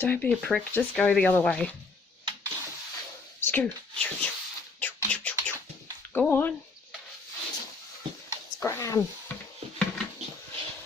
Don't be a prick, just go the other way. Just go. Go on.